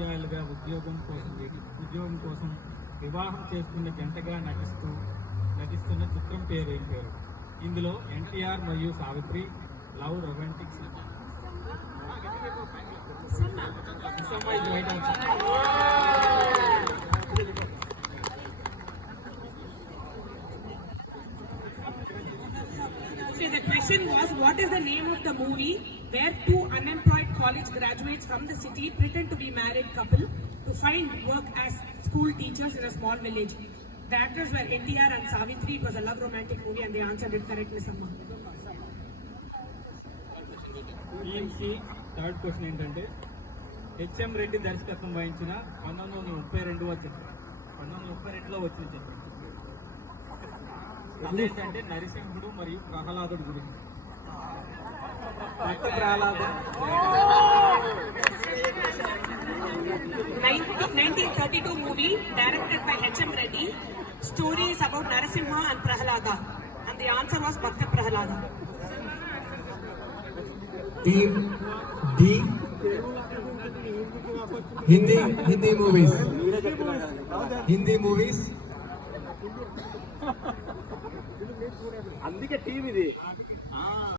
ఉపాధ్యాయులుగా ఉద్యోగం కోసం వివాహం చేసుకున్న జంటగా నటిస్తున్న చిత్రం పేరు ఏం పేరు? ఇందులో ఎన్టీఆర్ మరియు Savitri love romantic cinema. Missamma is right answer. So the question was, what is the name of the movie where two unemployed college graduates from the city pretend to be married couple to find work as school teachers in a small village? The actors were NTR and Savitri. It was a love romantic movie and they answered it correct, Miss Amma. TMC third question ఏంటంటే హెచ్ఎం రెడ్డి దర్శకత్వం వహించిన 1932 చిత్రం 1932లో వచ్చిన చిత్రం అదేంటంటే నరసింహుడు మరియు ప్రహ్లాదుడు గురించి. ప్రహ్లాదం 1932 movie directed by H.M. Reddy. Story is about Narasimha and Prahlada, and the answer was Bhakta Prahlada. Team D, Hindi movies. అందుకే టీం ఇది.